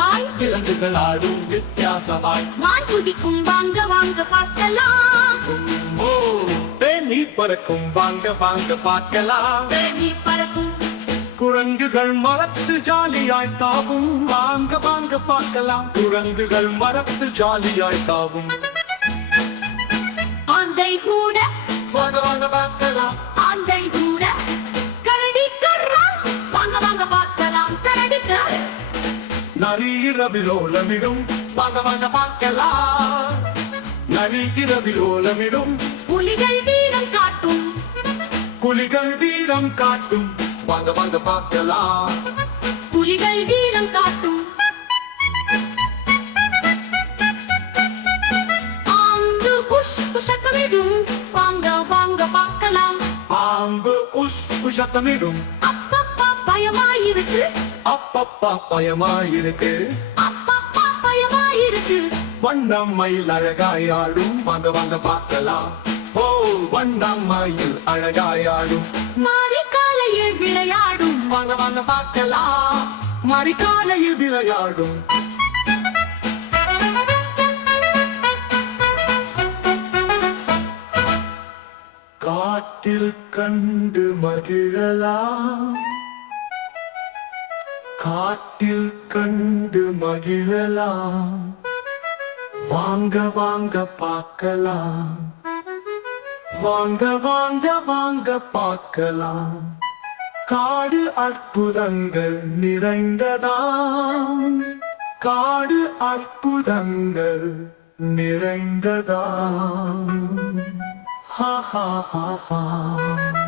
வித்தியாசமாய் விலங்குகள் ஆடும் வித்தியாசமாய் மான் குதிக்கும் வாங்க வாங்க பார்க்கலாம் ஓ தேனி பறக்கும் வாங்க வாங்க பார்க்கலாம் தேனி பறக்கும் குரங்குகள் மரத்து ஜாலியாய் தாவும் வாங்க வாங்க பார்க்கலாம் குரங்குகள் மரத்து ஜாலியாய் தாவும் ஆந்தை கூட வாங்க வாங்க பார்க்கலாம் ஆந்தை கூட கரடி கர்ரா வாங்க வாங்க பார்க்கலாம் கரடி கர் நரி இரவிலோலமிடும் வாங்க வாங்க பார்க்கலாம் நரி இரவிலோலமிடும் புலிகள் வீரம் காட்டும் புலிகள் வீரம் காட்டும் வாங்க வாங்க பார்க்கலாம் புலிகள் வீரம் காட்டும் பாம்பு புஷ் புஷக்கமிடும் வாங்க வாங்க பார்க்கலாம் பாம்பு உஷத்தமிடும் அப்பப்பா பயமாயிருக்கு அப்பப்பா பயமாயிருக்கு அப்பப்பா பயமாயிருக்கு வண்ணமயில் அழகாயாடும் வாங்க வாங்க பார்க்கலாம் ஓ வண்ணமயில் அழகாயாடும் மாரிக்காலையில் விளையாடும் வாங்க வாங்க பார்க்கலாம் மறிக்காலையில் விளையாடும் காட்டில் கண்டு மகிழலாம் காட்டில் கண்டு மகிழலாம் வாங்க வாங்க பார்க்கலாம் வாங்க வாங்க வாங்க பார்க்கலாம் காடு அற்புதங்கள் நிறைந்ததாம் காடு அற்புதங்கள் நிறைந்ததாம் ha ha ha ha